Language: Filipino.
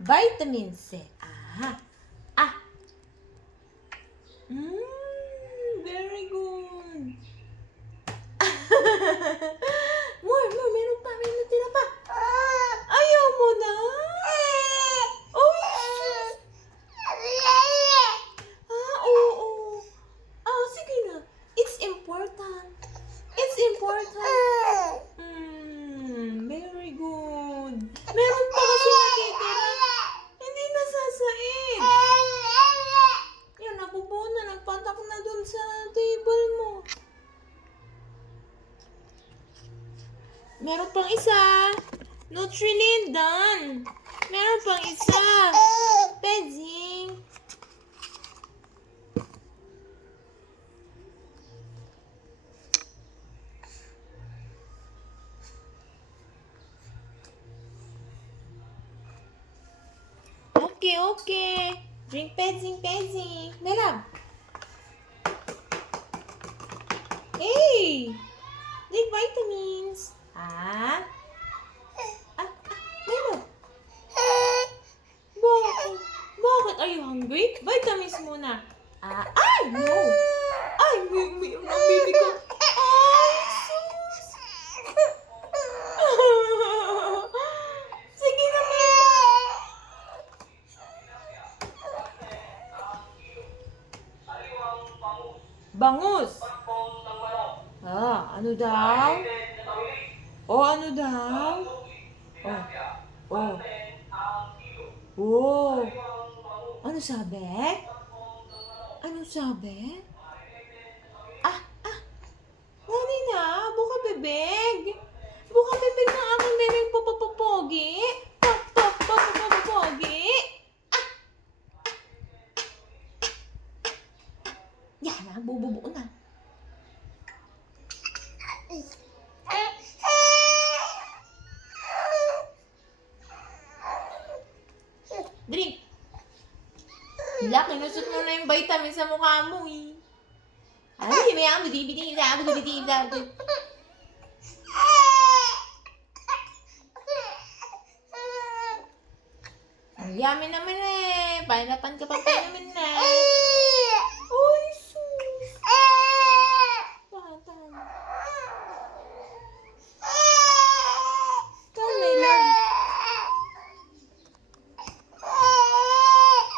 Vitamin C. Ah. Very good. More. Meron pa. May natira pa. Ayaw mo na? Oh, sus. Oo. Sige na. It's important. Very good. Meron pa kasi natitira. Hindi nasasaid. Yan, nabubuo na. Nagpatak na dun sa table mo. Meron pang isa. Nutrilin, done. Meron pang isa. Pedzing. Okay. Drink pedzing. Melab. Hey! Drink vitamins. Melab. Bakit? Are you hungry? Vitamins muna. No. May ang baby ko. Sus. Sige na, bangus. Ano daw? Ano daw? Ano sabi? Wali na. Buka bebeg ng aking bebeg pogi. Pogi. Yan na, bububuo na. Drink. Kinusot mo na yung vitamin sa mukha mo eh. May ang bidi. Ang yummy naman eh. Pahirapan ka pang naman na.